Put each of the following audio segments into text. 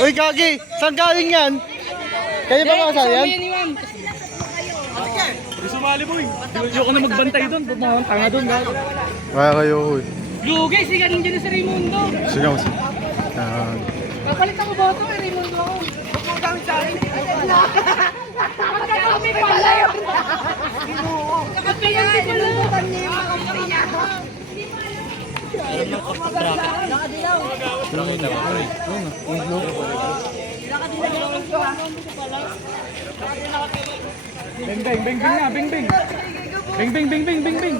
Uy, Gagi! Saan galing yan? Kaya ba mga yan? Sumali boy. Ayoko na magbantay doon. Mga tanga doon. Kaya kayo, uy. Lugi, siya nandiyan na si Raimundo. Sige mo. Papalit ako boto kay Raimundo ako. Huwag mo kami sa akin. Magkakami pala yun. Kakampi yan si Pula. Kakampi niya yung kakampi niya. Bing bing bing bing na, bing bing. Bing bing bing bing bing bing.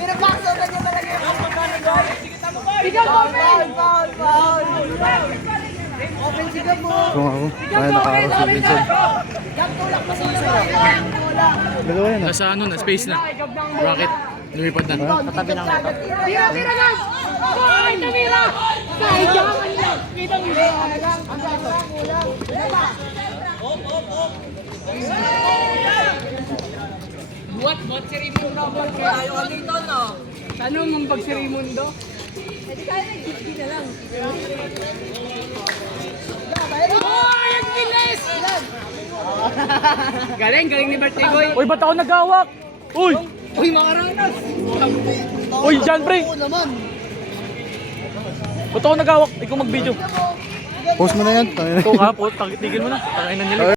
Pero bakso ka niya talaga yung pagkakaligoy. Bigyan mo, foul. Open siga mo. Kung ako, kaya nakaharap si Vincent. Tulak pa sila. Dalawa yan ah. Nasa ano na, space na. Rocket. Lumipad na. Katabi lang ito. Tira lang. Ay, Tamira. Sayang. Kita mo lang. Buat si Raimundo. Ayaw ka dito, no? Ano mambag si Raimundo? Hindi kaya nag-gift na lang. Ay, ang bilis! Galing ni Bartigoy. Uy, ba't ako nagawak? Uy! Uy, mga ranas! Uy, John Pre! Ba't ako nagawak? Ikaw mag-video. Post mo na yan. Ikaw ka, tigil mo na. Takain na nila.